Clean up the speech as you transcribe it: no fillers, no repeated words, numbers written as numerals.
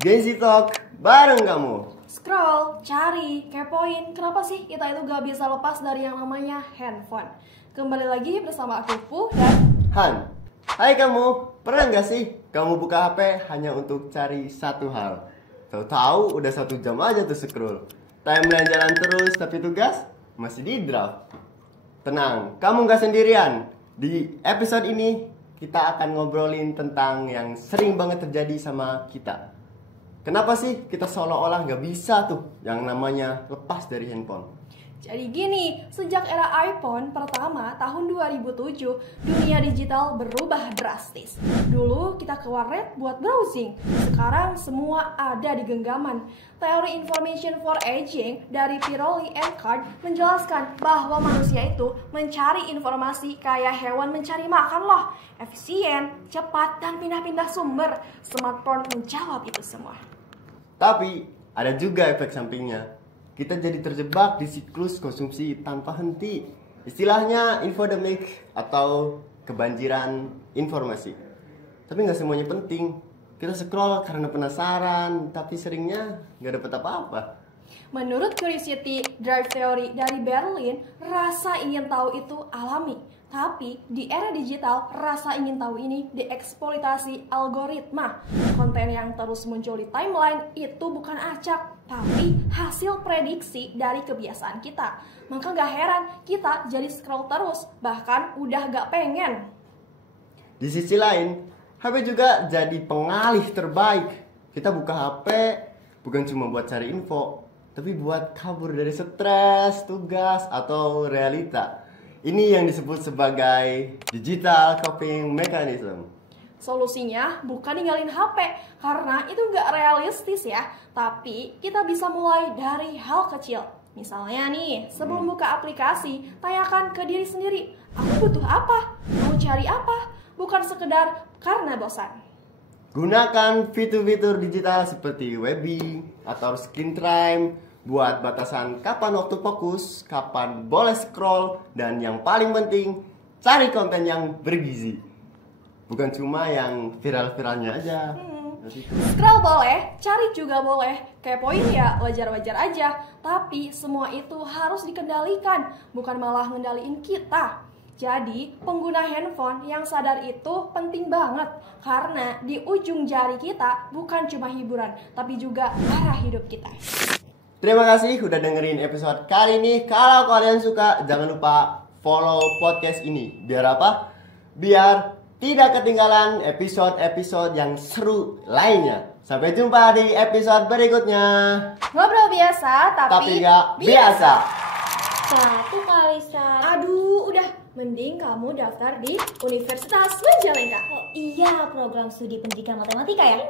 Gen Z Talk bareng kamu. Scroll, cari, kepoin. Kenapa sih kita itu gak bisa lepas dari yang namanya handphone? Kembali lagi bersama aku Puh dan Han. Hai kamu, pernah gak sih kamu buka HP hanya untuk cari satu hal? Tahu-tahu udah 1 jam aja tuh scroll. Timeline jalan terus tapi tugas masih di draft. Tenang, kamu gak sendirian. Di episode ini kita akan ngobrolin tentang yang sering banget terjadi sama kita. Kenapa sih kita seolah-olah gak bisa tuh yang namanya lepas dari handphone? jadi gini, sejak era iPhone pertama tahun 2007, dunia digital berubah drastis. Dulu kita ke warnet buat browsing, sekarang semua ada di genggaman. Teori Information for Aging dari Piroli and Card menjelaskan bahwa manusia itu mencari informasi kayak hewan mencari makan loh. Efisien, cepat, dan pindah-pindah sumber. Smartphone menjawab itu semua. Tapi ada juga efek sampingnya. Kita jadi terjebak di siklus konsumsi tanpa henti. Istilahnya infodemic atau kebanjiran informasi. Tapi nggak semuanya penting. Kita scroll karena penasaran, tapi seringnya nggak dapet apa-apa. Menurut Curiosity Drive Theory dari Berlin, rasa ingin tahu itu alami. Tapi di era digital, rasa ingin tahu ini dieksploitasi algoritma. Konten yang terus muncul di timeline itu bukan acak, tapi hasil prediksi dari kebiasaan kita. Maka gak heran kita jadi scroll terus, bahkan udah gak pengen. Di sisi lain, HP juga jadi pengalih terbaik. Kita buka HP bukan cuma buat cari info, tapi buat kabur dari stres, tugas, atau realita. Ini yang disebut sebagai digital coping mechanism. Solusinya bukan ninggalin HP, karena itu nggak realistis ya. Tapi kita bisa mulai dari hal kecil. Misalnya nih, sebelum buka aplikasi, tanyakan ke diri sendiri, aku butuh apa? Mau cari apa? Bukan sekedar karena bosan. Gunakan fitur-fitur digital seperti webbing atau screen time buat batasan kapan waktu fokus, kapan boleh scroll, dan yang paling penting, cari konten yang bergizi. Bukan cuma yang viral-viralnya aja. Scroll boleh, cari juga boleh, kepoin ya wajar-wajar aja. Tapi semua itu harus dikendalikan, bukan malah ngendaliin kita. Jadi pengguna handphone yang sadar itu penting banget. Karena di ujung jari kita bukan cuma hiburan, tapi juga arah hidup kita. Terima kasih udah dengerin episode kali ini. Kalau kalian suka, jangan lupa follow podcast ini. Biar apa? Biar tidak ketinggalan episode-episode yang seru lainnya. Sampai jumpa di episode berikutnya. Ngobrol biasa, tapi gak biasa. 1 kali 1. Aduh, udah. Mending kamu daftar di Universitas Majalengka. Oh iya, program studi pendidikan matematika ya.